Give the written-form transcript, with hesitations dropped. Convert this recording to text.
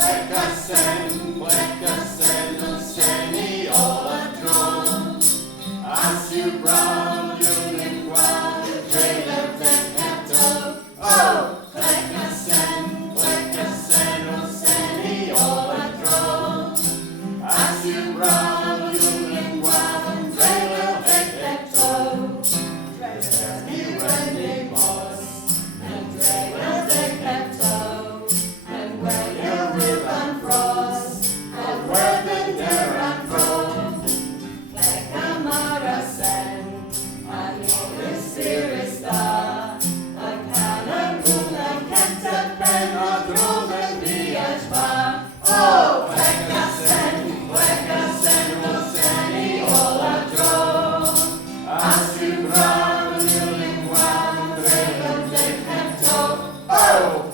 Plecasen, un seniolatron. As you brown, union ground, trailer tecto. Oh! Plecasen, un seniolatron. As you brown, union ground, trailer tecto. Trailer he rendimos, and trailer tecto. And where you're with and frost, and where the dare and prone. Plecamarasen, and your spirit star. A cannon moon and kentepen, a drogen viesbar. Oh, Plecasen, un seniolatron. As you brown, you ground, trailer tecto. Oh!